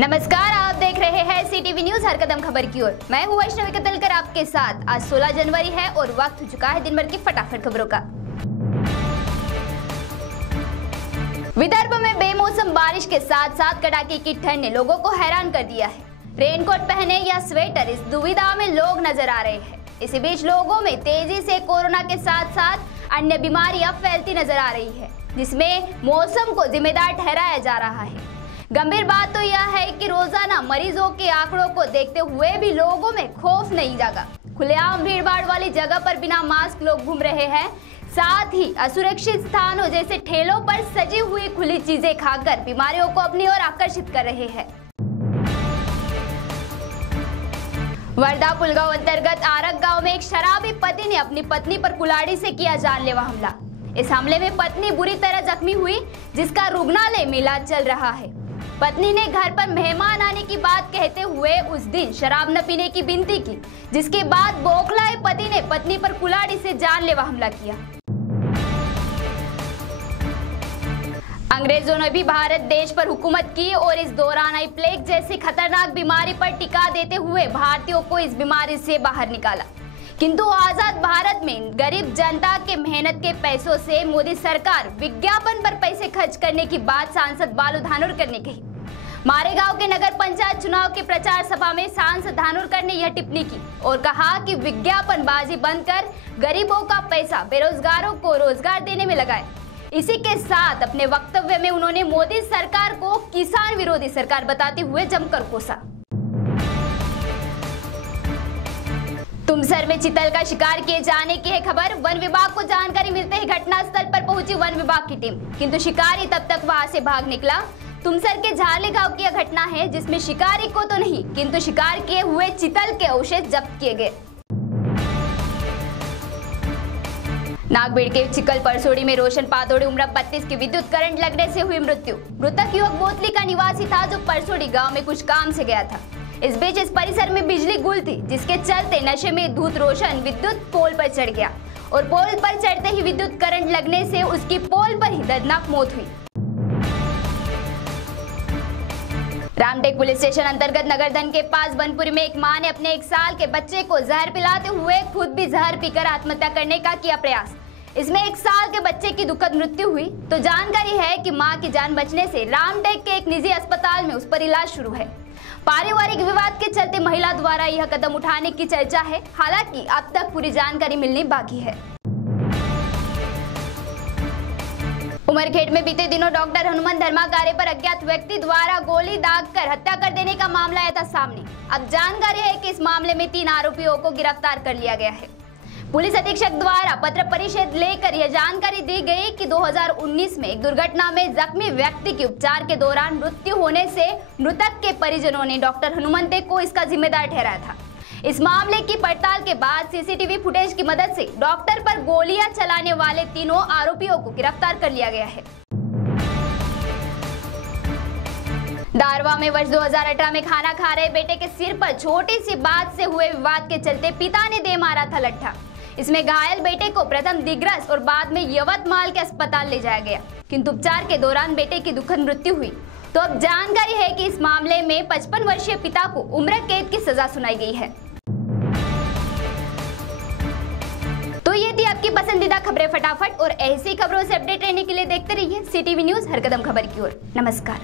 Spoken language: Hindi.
नमस्कार, आप देख रहे हैं सीटीवी न्यूज हर कदम खबर की ओर। मैं हूं वैष्णवी कतलकर आपके साथ। आज 16 जनवरी है और वक्त हो चुका है दिन भर की फटाफट खबरों का। विदर्भ में बेमौसम बारिश के साथ साथ कड़ाके की ठंड ने लोगों को हैरान कर दिया है। रेनकोट पहने या स्वेटर, इस दुविधा में लोग नजर आ रहे हैं। इसी बीच लोगों में तेजी से कोरोना के साथ साथ अन्य बीमारियां फैलती नजर आ रही है, जिसमें मौसम को जिम्मेदार ठहराया जा रहा है। गंभीर बात तो यह है कि रोजाना मरीजों के आंकड़ों को देखते हुए भी लोगों में खौफ नहीं जागा। खुलेआम भीड़भाड़ वाली जगह पर बिना मास्क लोग घूम रहे हैं। साथ ही असुरक्षित स्थानों जैसे ठेलों पर सजी हुई खुली चीजें खाकर बीमारियों को अपनी ओर आकर्षित कर रहे हैं। वर्धा पुलगांव अंतर्गत आरक गांव में एक शराबी पति ने अपनी पत्नी पर कुल्हाड़ी से किया जानलेवा हमला। इस हमले में पत्नी बुरी तरह जख्मी हुई, जिसका रुग्णालय में इलाज चल रहा है। पत्नी ने घर पर मेहमान आने की बात कहते हुए उस दिन शराब न पीने की विनती की, जिसके बाद बौखलाए पति ने पत्नी पर कुल्हाड़ी से जानलेवा हमला किया। अंग्रेजों ने भी भारत देश पर हुकूमत की और इस दौरान आई प्लेग जैसी खतरनाक बीमारी पर टिका देते हुए भारतीयों को इस बीमारी से बाहर निकाला। किंतु आजाद भारत में गरीब जनता के मेहनत के पैसों से मोदी सरकार विज्ञापन पर पैसे खर्च करने की बात सांसद बालू धानोरकर ने कही। मारेगांव के नगर पंचायत चुनाव की प्रचार सभा में सांसद धानोरकर ने यह टिप्पणी की और कहा कि विज्ञापनबाजी बंद कर गरीबों का पैसा बेरोजगारों को रोजगार देने में लगाए। इसी के साथ अपने वक्तव्य में उन्होंने मोदी सरकार को किसान विरोधी सरकार बताते हुए जमकर कोसा। तुमसर में चितल का शिकार किए जाने की है खबर। वन विभाग को जानकारी मिलते ही घटनास्थल पर पहुंची वन विभाग की टीम, किंतु शिकारी तब तक वहां से भाग निकला। तुमसर के झाले गांव की यह घटना है, जिसमें शिकारी को तो नहीं किंतु शिकार किए हुए चितल के अवशेष जब्त किए गए। नागबीड़ के चिकल परसोड़ी में रोशन पातोड़ी उम्र 32 की विद्युत करंट लगने से हुई मृत्यु। मृतक युवक बोतली का निवासी था, जो परसोड़ी गांव में कुछ काम से गया था। इस बीच इस परिसर में बिजली गुल थी, जिसके चलते नशे में धुत रोशन विद्युत पोल पर चढ़ गया और पोल पर चढ़ते ही विद्युत करंट लगने से उसकी पोल पर ही दर्दनाक मौत हुई। रामटेक पुलिस स्टेशन अंतर्गत नगरधन के पास बनपुरी में एक मां ने अपने 1 साल के बच्चे को जहर पिलाते हुए खुद भी जहर पीकर आत्महत्या करने का किया प्रयास। इसमें 1 साल के बच्चे की दुखद मृत्यु हुई। तो जानकारी है कि मां की जान बचने से रामटेक के एक निजी अस्पताल में उस पर इलाज शुरू है। पारिवारिक विवाद के चलते महिला द्वारा यह कदम उठाने की चर्चा है। हालांकि अब तक पूरी जानकारी मिलनी बाकी है। उमरखेड़ में बीते दिनों डॉक्टर हनुमान धर्माकारे पर अज्ञात व्यक्ति द्वारा गोली दागकर हत्या कर देने का मामला आया था सामने। अब जानकारी है कि इस मामले में 3 आरोपियों को गिरफ्तार कर लिया गया है। पुलिस अधीक्षक द्वारा पत्र परिषद लेकर यह जानकारी दी गई कि 2019 में एक दुर्घटना में जख्मी व्यक्ति की उपचार के दौरान मृत्यु होने से मृतक के परिजनों ने डॉक्टर हनुमंते को इसका जिम्मेदार ठहराया था। इस मामले की पड़ताल के बाद सीसीटीवी फुटेज की मदद से डॉक्टर पर गोलियां चलाने वाले तीनों आरोपियों को गिरफ्तार कर लिया गया है। दारवा में वर्ष 2018 में खाना खा रहे बेटे के सिर पर छोटी सी बात से हुए विवाद के चलते पिता ने दे मारा था लट्ठा। इसमें घायल बेटे को प्रथम दिग्रस और बाद में यवतमाल के अस्पताल ले जाया गया, किंतु उपचार के दौरान बेटे की दुखद मृत्यु हुई। तो अब जानकारी है कि इस मामले में 55 वर्षीय पिता को उम्र कैद की सजा सुनाई गई है। तो ये थी आपकी पसंदीदा खबरें फटाफट, और ऐसी खबरों से अपडेट रहने के लिए देखते रहिए सीटीवी न्यूज हर कदम खबर की ओर। नमस्कार।